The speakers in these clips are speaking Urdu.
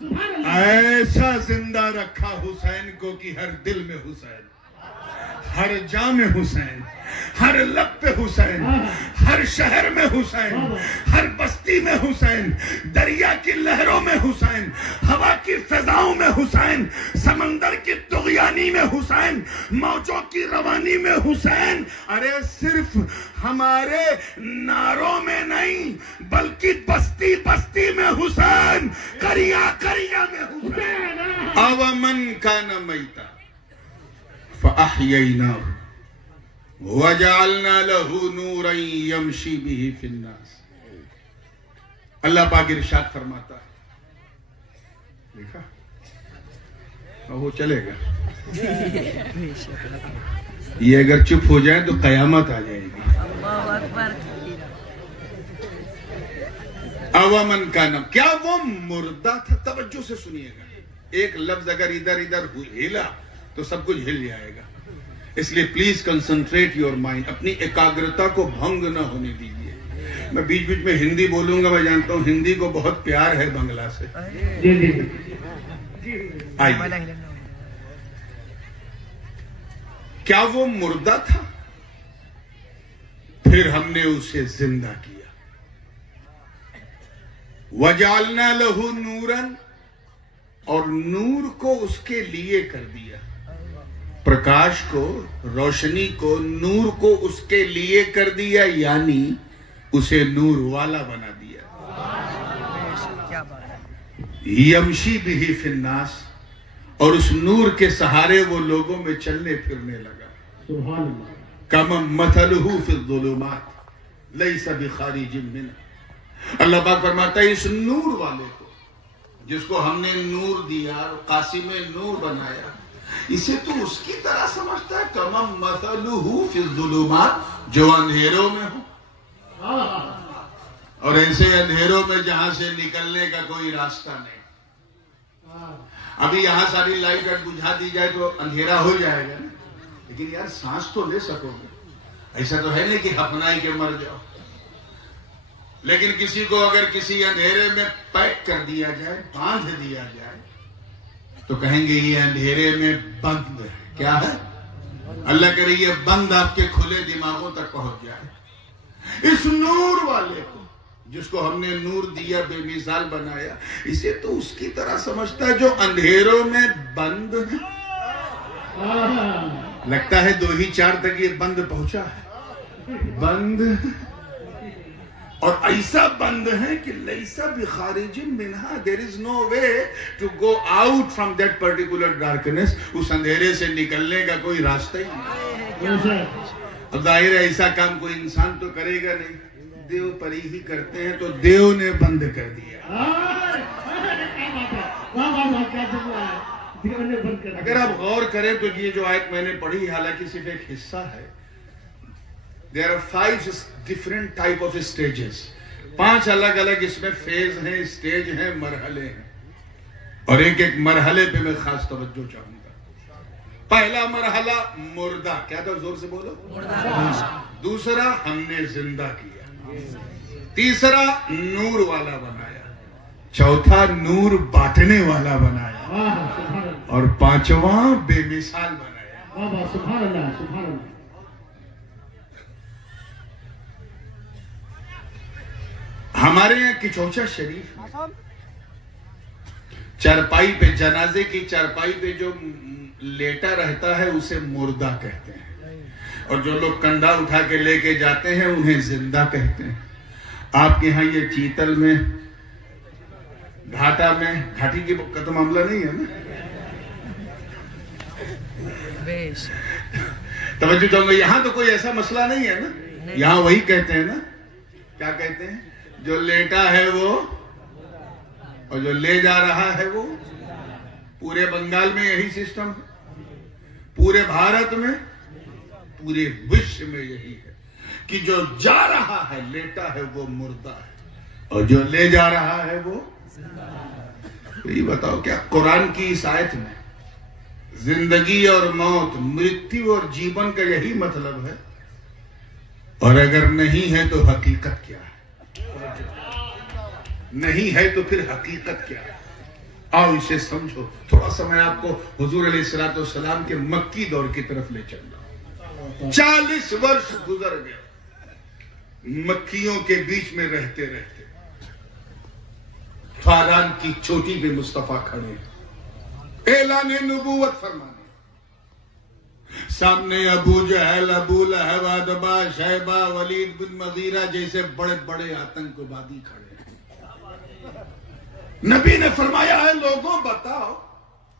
ایسا زندہ رکھا حسین کو کہ ہر دل میں حسین، ہر جاں میں حسین، ہر لب پہ حسین، ہر شہر میں حسین، ہر بستی میں حسین، دریا کی لہروں میں حسین، ہوا کی فضاؤں میں حسین، سمندر کی طغیانی میں حسین، موجوں کی روانی میں حسین۔ ارے صرف ہمارے نعروں میں نہیں بلکہ بستی بستی میں حسین، قریہ قریہ میں حسین۔ اومن کان میتا فأحییناہ وَجَعَلْنَا لَهُ نُورًا يَمْشِي بِهِ فِي النَّاسِ۔ اللہ پاک ارشاد فرماتا ہے، دیکھا وہ چلے گا، یہ اگر چپ ہو جائیں تو قیامت آ جائے گی۔ اومن کان، کیا وہ مردہ تھا؟ توجہ سے سنیے گا، ایک لفظ اگر ادھر ادھر ہلا تو سب کچھ ہل جائے گا، اس لیے پلیز کنسنٹریٹ یور مائنڈ، اپنی ایکاگرتا کو بھنگ نہ ہونے دیجیے۔ میں بیچ بیچ میں ہندی بولوں گا، میں جانتا ہوں ہندی کو بہت پیار ہے بنگلہ سے۔ آئیے، کیا وہ مردہ تھا؟ پھر ہم نے اسے زندہ کیا۔ وَجَعَلْنَا لَهُ نُورًا، اور نور کو اس کے لیے کر دیا، پرکاش کو، روشنی کو، نور کو اس کے لیے کر دیا، یعنی اسے نور والا بنا دیا۔ یمشی بہ فی الناس، اور اس نور کے سہارے وہ لوگوں میں چلنے پھرنے لگا۔ کمن مثلہ فی الظلمات لیس بخارج منہ۔ اللہ پاک فرماتا ہے اس نور والے کو، جس کو ہم نے نور دیا، قاسم نور بنایا، اسے تو اس کی طرح سمجھتا ہے کمم مثلہ فی الظلمات، جو اندھیروں میں ہو، اور ایسے اندھیروں میں جہاں سے نکلنے کا کوئی راستہ نہیں۔ ابھی یہاں ساری لائٹ بجھا دی جائے تو اندھیرا ہو جائے گا نا، لیکن یار سانس تو لے سکو گے، ایسا تو ہے نہیں کہ ہپنائی کے مر جاؤ۔ لیکن کسی کو اگر کسی اندھیرے میں پیک کر دیا جائے، باندھ دیا جائے، تو کہیں گے یہ اندھیرے میں بند ہے۔ کیا ہے؟ اللہ کرے یہ بند آپ کے کھلے دماغوں تک پہنچ جائے۔ اس نور والے کو، جس کو ہم نے نور دیا، بے مثال بنایا، اسے تو اس کی طرح سمجھتا ہے جو اندھیروں میں بند ہے۔ لگتا ہے 2 ہی 4 تک یہ بند پہنچا ہے، بند، اور ایسا بند ہے کہ لیسا بخارج منہا، there is no way to go out from that particular darkness، اس اندھیرے سے نکلنے کا کوئی راستہ ہی نہیں۔ اب ظاہر ہے ایسا کام کوئی انسان تو کرے گا نہیں، دیو پری ہی کرتے ہیں، تو دیو نے بند کر دیا۔ اگر آپ غور کریں تو یہ جو آیت میں نے پڑھی، حالانکہ صرف ایک حصہ ہے، there are 5 different type of stages، 5 الگ الگ اس میں فیز ہیں، سٹیج ہیں، مرحلے ہیں، اور ایک ایک مرحلے پہ میں خاص توجہ چاہوں گا۔ پہلا مرحلہ مردہ، کیا تھا؟ زور سے بولو۔ دوسرا ہم نے زندہ کیا، تیسرا نور والا بنایا، چوتھا نور بانٹنے والا بنایا، اور پانچواں بے مثال بنایا۔ سبحان اللہ، سبحان اللہ۔ ہمارے یہاں کچوچا شریف میں چارپائی پہ، جنازے کی چارپائی پہ جو لیٹا رہتا ہے اسے مردہ کہتے ہیں، اور جو لوگ کندھا اٹھا کے لے کے جاتے ہیں انہیں زندہ کہتے ہیں۔ آپ کے ہاں یہ چیتل میں، گھاٹا میں، گھاٹی کی کا تو معاملہ نہیں ہے نا؟ توجہ چاہوں گا، یہاں تو کوئی ایسا مسئلہ نہیں ہے نا، یہاں وہی کہتے ہیں نا، کیا کہتے ہیں؟ جو لیٹا ہے وہ، اور جو لے جا رہا ہے وہ۔ پورے بنگال میں یہی سسٹم ہے، پورے بھارت میں، پورے وشو میں یہی ہے کہ جو جا رہا ہے، لیٹا ہے، وہ مردہ ہے، اور جو لے جا رہا ہے وہ۔ یہ بتاؤ کیا قرآن کی اس آیت میں زندگی اور موت، مرتیو اور جیون کا یہی مطلب ہے؟ اور اگر نہیں ہے تو حقیقت کیا ہے؟ نہیں ہے تو پھر حقیقت کیا ہے؟ آؤ اسے سمجھو. تھوڑا سا میں آپ کو حضور علیہ السلام کے مکی دور کی طرف لے چل رہا ہوں. 40 ورش گزر گئے مکیوں کے بیچ میں رہتے رہتے. فاران کی چوٹی پہ مصطفیٰ کھڑے اعلان نبوت فرمانے. سامنے ابو جہل، ابو لہب، عتبہ، شیبہ، ولید بن مغیرہ جیسے بڑے بڑے آتنکوادی کھڑے ہیں. نبی نے فرمایا ہے لوگوں بتاؤ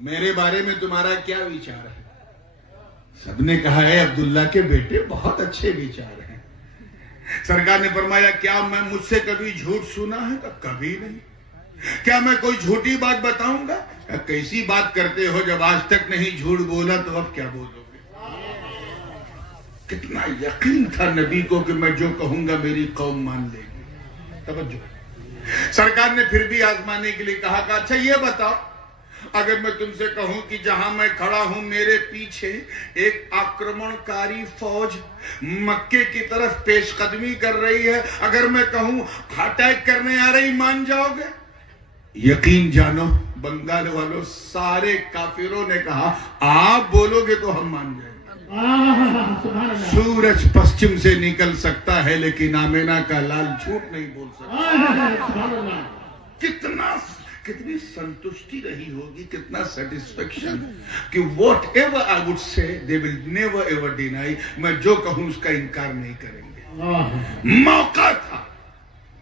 میرے بارے میں تمہارا کیا وچار ہے؟ سب نے کہا ہے عبداللہ کے بیٹے بہت اچھے وچار ہیں. سرکار نے فرمایا کیا میں مجھ سے کبھی جھوٹ سنا ہے؟ کبھی نہیں. کیا میں کوئی جھوٹی بات بتاؤں گا؟ کیسی بات کرتے ہو جب آج تک نہیں جھوٹ بولا تو اب کیا بولو گے؟ کتنا یقین تھا نبی کو کہ میں جو کہوں گا میری قوم مان لے گی. توجہ. سرکار نے پھر بھی آزمانے کے لیے کہا کہ اچھا یہ بتاؤ اگر میں تم سے کہوں کہ جہاں میں کھڑا ہوں میرے پیچھے ایک آکرمنکاری فوج مکے کی طرف پیش قدمی کر رہی ہے، اگر میں کہوں اٹیک کرنے آ رہی مان جاؤ گے؟ یقین جانو بنگال والوں سارے کافروں نے کہا آپ بولو گے تو ہم مان جائیں گے. سورج پشچم سے نکل سکتا ہے لیکن آمینہ کا لال جھوٹ نہیں بول سکتا. کتنی سنتشٹی رہی ہوگی، کتنا سیٹسفیکشن کہ what ever I would say they will never ever deny. میں جو کہوں اس کا انکار نہیں کریں گے. موقع تھا،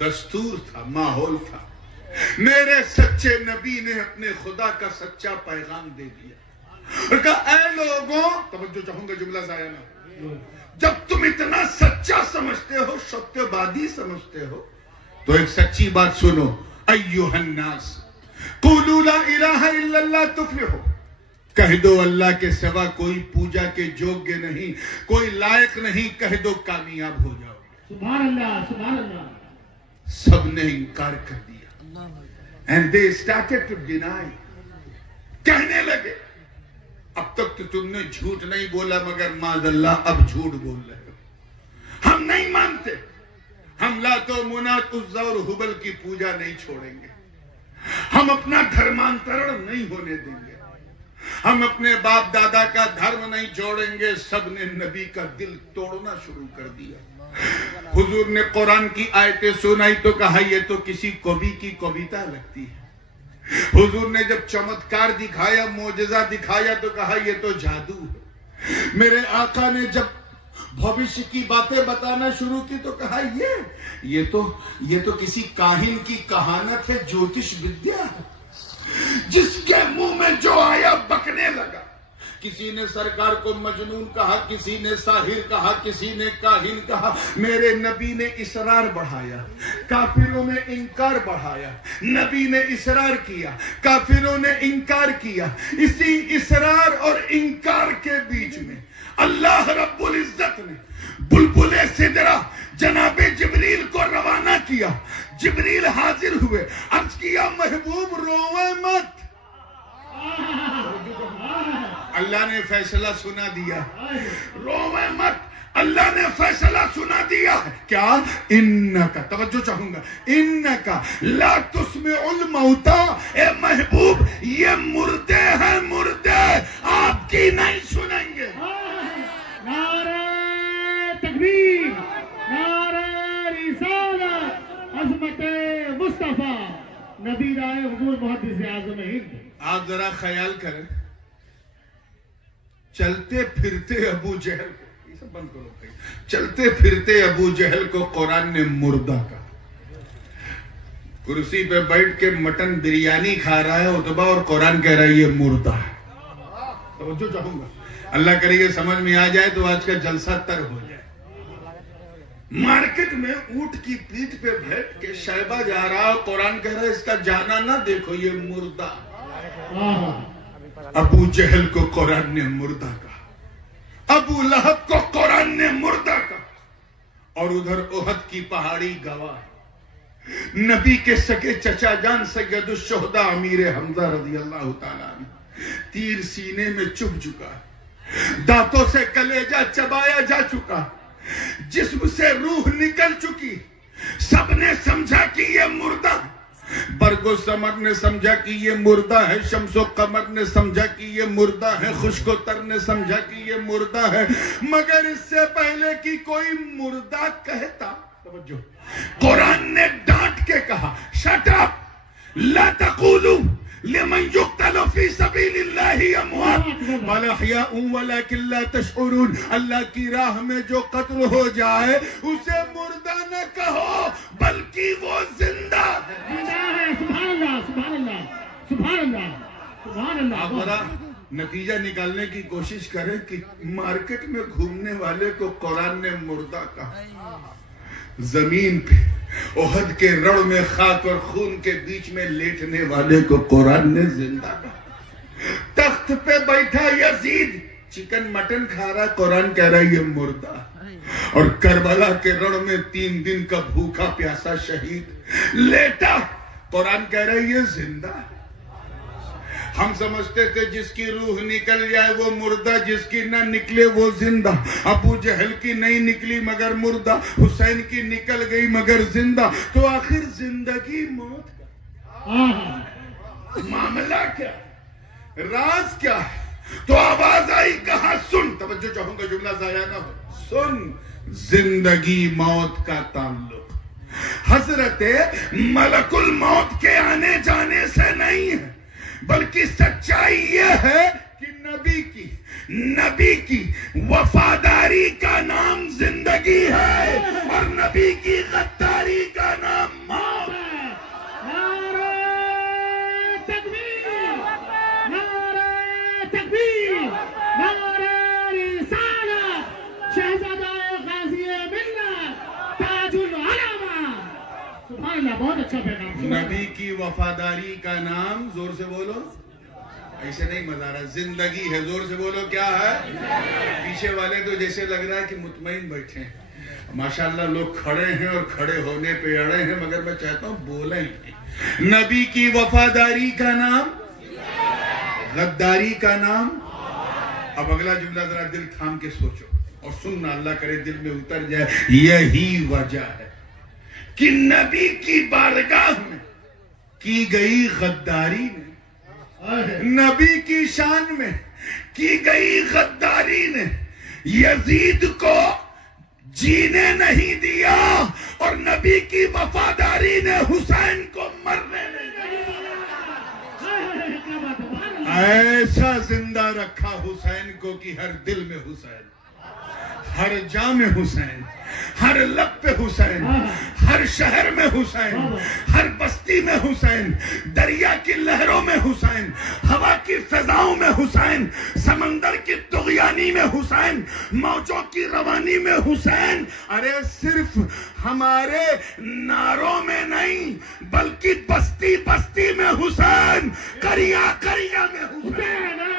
دستور تھا، ماحول تھا. میرے سچے نبی نے اپنے خدا کا سچا پیغام دے دیا اور کہا اے لوگوں، توجہ چاہوں گا جملہ ضائع نہ، جب تم اتنا سچا سمجھتے ہو، ستیہوادی سمجھتے ہو تو ایک سچی بات سنو. ایھا الناس قولوا لا الہ الا اللہ تفلحوا. کہہ دو اللہ کے سوا کوئی پوجا کے جوگیہ نہیں، کوئی لائق نہیں، کہہ دو کامیاب ہو جاؤ. سبحان اللہ، سبحان اللہ. سب نے انکار کر دیا. And they started to deny. کہنے لگے اب تک تو تم نے جھوٹ نہیں بولا مگر معاذ اللہ اب جھوٹ بول رہے ہو. ہم نہیں مانتے، ہم لات و منات عزا اور ہبل کی پوجا نہیں چھوڑیں گے، ہم اپنا دھرمانترن نہیں ہونے دیں گے، ہم اپنے باپ دادا کا دھرم نہیں چھوڑیں گے. سب نے نبی کا دل توڑنا شروع کر دیا. حضور نے قرآن کی آیتیں سنائی تو کہا یہ تو کسی کبھی کی کویتا لگتی ہے. حضور نے جب چمتکار دکھایا، معجزہ دکھایا تو کہا یہ تو جادو ہے. میرے آقا نے جب بھوشیہ کی باتیں بتانا شروع کی تو کہا یہ تو کسی کاہن کی کہانت ہے، جوتش ودیا ہے. جس کے منہ میں جو آیا بکنے لگا. کسی نے سرکار کو مجنون کہا، کسی نے ساحر کہا، کسی نے کاہن کہا. میرے نبی نے اصرار بڑھایا، کافروں نے انکار بڑھایا. نبی نے اصرار کیا، کافروں نے انکار کیا. اسی اصرار اور انکار کے بیچ میں اللہ رب العزت نے بلبل سدرہ جناب جبریل کو روانہ کیا. جبریل حاضر ہوئے، عرض کیا محبوب روئے مت. اللہ نے فیصلہ سنا دیا، روئے مت. اللہ نے فیصلہ سنا دیا. کیا؟ انکا، توجہ چاہوں گا، انکا لا تسمع الموتى. اے محبوب یہ مردے ہیں، مردے آپ کی نہیں سنیں گے. نعرہ تکبیر، نعرہ رسالت، عظمت مصطفیٰ نبی رائے حضور محدث اعظم ہند. آپ ذرا خیال کریں، چلتے پھرتے ابو جہل کو، یہ سب بند کرو، چلتے پھرتے ابو جہل کو قرآن نے مردہ کہا. کرسی پہ بیٹھ کے مٹن بریانی کھا رہا ہے عتبہ اور قرآن کہہ رہا ہے یہ مردہ ہے. توجہ چاہوں گا، اللہ کرے یہ سمجھ میں آ جائے تو آج کا جلسہ تر ہو جائے. مارکیٹ میں اونٹ کی پیٹھ پہ بیٹھ کے شیبہ جا رہا، قرآن کہہ رہا ہے اس کا جانا نہ دیکھو یہ مردہ. ابو جہل کو قرآن نے مردہ کہا، ابو لہب کو قرآن نے مردہ کہا. اور ادھر احد کی پہاڑی گواہ ہے، نبی کے سکے چچا جان سید الشہداء امیر حمزہ رضی اللہ تعالیٰ عنہ تیر سینے میں چبھ چکا، دانتوں سے کلیجہ چبایا جا چکا، جسم سے روح نکل چکی. سب نے سمجھا کہ یہ مردہ. برگ و ثمر نے سمجھا کہ یہ مردہ ہے، شمس و قمر نے سمجھا کہ یہ مردہ ہے، خشک و تر نے سمجھا کہ یہ مردہ ہے، مگر اس سے پہلے کہ کوئی مردہ کہتا، توجہ، قرآن نے ڈانٹ کے کہا شٹ اپ، لا تقولوا لمن يقتل في سبيل الله اموات بل احياء ولكن لا تشعرون. اللہ کی راہ میں جو قتل ہو جائے اسے مردہ نہ کہو بلکہ وہ زندہ ہے. سبحان اللہ سبحان اللہ سبحان اللہ سبحان اللہ. آپ ذرا نتیجہ نکالنے کی کوشش کریں کہ مارکیٹ میں گھومنے والے کو قرآن نے مردہ کہا، زمین پہ احد کے رڑ میں خاک اور خون کے بیچ میں لیٹنے والے کو قرآن نے زندہ کہا، تخت پہ بیٹھا یزید چکن مٹن کھا رہا، قرآن کہہ رہا ہے یہ مردہ، اور کربلا کے رڑ میں 3 دن کا بھوکا پیاسا شہید لیٹا، قرآن کہہ رہا ہے یہ زندہ. ہم سمجھتے تھے جس کی روح نکل جائے وہ مردہ، جس کی نہ نکلے وہ زندہ. ابو جہل کی نہیں نکلی مگر مردہ، حسین کی نکل گئی مگر زندہ. تو آخر زندگی موت کا معاملہ کیا، راز کیا ہے؟ تو آواز آئی کہا سن، توجہ چاہوں گا جملہ ضائع نہ ہو، سن، زندگی موت کا تعلق حضرت ملک الموت کے آنے جانے سے نہیں ہے، بلکہ سچائی یہ ہے کہ نبی کی وفاداری کا نام زندگی ہے اور نبی کی غداری کا نام موت ہے. نعرہ تکبیر نعرہ تکبیر نعرہ رسالت شہزادہ غازی ملت تاج العلماء. سبحان اللہ، بہت اچھا پیغام. نبی کی وفاداری کا نام، زور سے بولو، ایسے نہیں مزہ آ رہا، زندگی ہے، زور سے بولو کیا ہے. پیچھے والے تو جیسے لگ رہا ہے کہ مطمئن بیٹھے ہیں، ماشاءاللہ لوگ کھڑے ہیں اور کھڑے ہونے پہ اڑے ہیں، مگر میں چاہتا ہوں بولیں. نبی کی وفاداری کا نام، غداری کا نام. اب اگلا جملہ ذرا دل تھام کے سوچو اور سننا، اللہ کرے دل میں اتر جائے. یہی وجہ ہے کہ نبی کی بارگاہ میں کی گئی غداری نے، نبی کی شان میں کی گئی غداری نے یزید کو جینے نہیں دیا اور نبی کی وفاداری نے حسین کو مرنے نہیں دیا. ایسا زندہ رکھا حسین کو کہ ہر دل میں حسین، ہر جا میں حسین، ہر لب پہ حسین، ہر شہر میں حسین، ہر بستی میں حسین، دریا کی لہروں میں حسین، ہوا کی فضاؤں میں حسین، سمندر کی طغیانی میں حسین، موجوں کی روانی میں حسین. ارے صرف ہمارے ناروں میں نہیں بلکہ بستی بستی میں حسین، کریا کریا میں حسین.